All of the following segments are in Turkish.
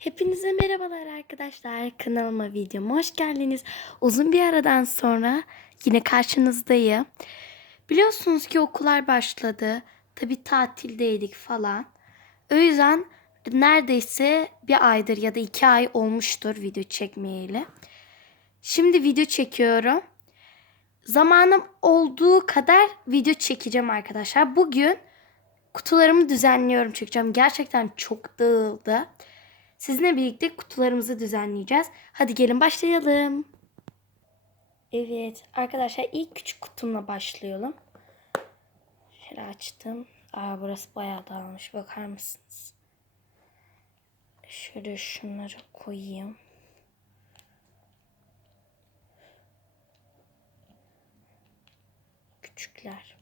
Hepinize merhabalar arkadaşlar. Kanalıma videoma hoş geldiniz. Uzun bir aradan sonra yine karşınızdayım. Biliyorsunuz ki okullar başladı. Tabi tatildeydik falan. O yüzden neredeyse bir aydır ya da iki ay olmuştur video çekmeyeli. Şimdi video çekiyorum. Zamanım olduğu kadar video çekeceğim arkadaşlar. Bugün kutularımı düzenliyorum çekeceğim. Gerçekten çok dağıldı. Sizinle birlikte kutularımızı düzenleyeceğiz. Hadi gelin başlayalım. Evet arkadaşlar ilk küçük kutumla başlayalım. Şöyle açtım. Aa burası bayağı dağılmış. Bakar mısınız? Şöyle şunları koyayım. Küçükler.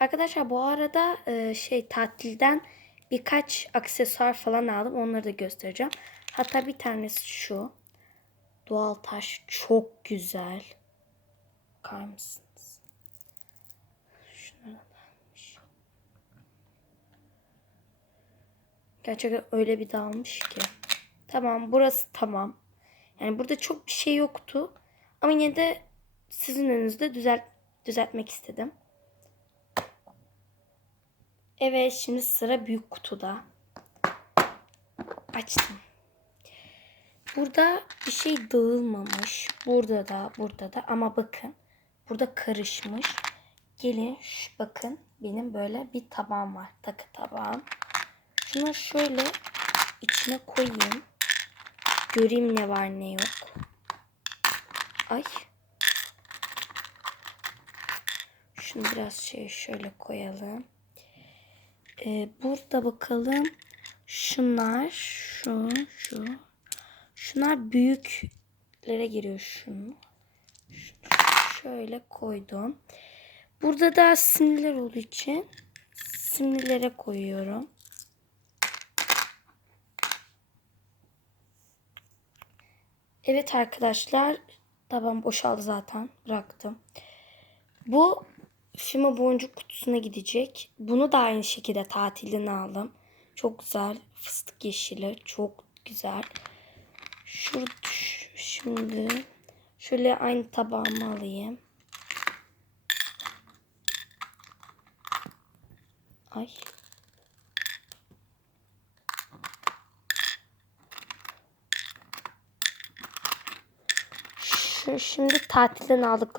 Arkadaşlar bu arada e, şey tatilden birkaç aksesuar falan aldım. Onları da göstereceğim. Hatta bir tanesi şu. Doğal taş çok güzel. Bakar mısınız? Şunlara dalmış. Gerçekten öyle bir dalmış ki. Tamam burası tamam. Yani burada çok bir şey yoktu. Ama yine de sizin önünüzde düzelt düzeltmek istedim. Evet şimdi sıra büyük kutuda. Açtım. Burada bir şey dağılmamış. Burada da burada da ama bakın burada karışmış. Gelin şu, bakın benim böyle bir tabağım var. Takı tabağım. Şunu şöyle içine koyayım. Göreyim ne var ne yok. Ay. Şunu biraz şey şöyle koyalım. Ee, burada bakalım. Şunlar, şu, şu. Şunlar büyüklere giriyor şunu. Şunu şöyle koydum. Burada da simliler olduğu için simlilere koyuyorum. Evet arkadaşlar. Taban boşaldı zaten. Bıraktım. Bu Fima boncuk kutusuna gidecek. Bunu da aynı şekilde tatilden aldım. Çok güzel. Fıstık yeşili. Çok güzel. Şurada şimdi şöyle aynı tabağımı alayım. Ay. Şu şimdi tatilden aldık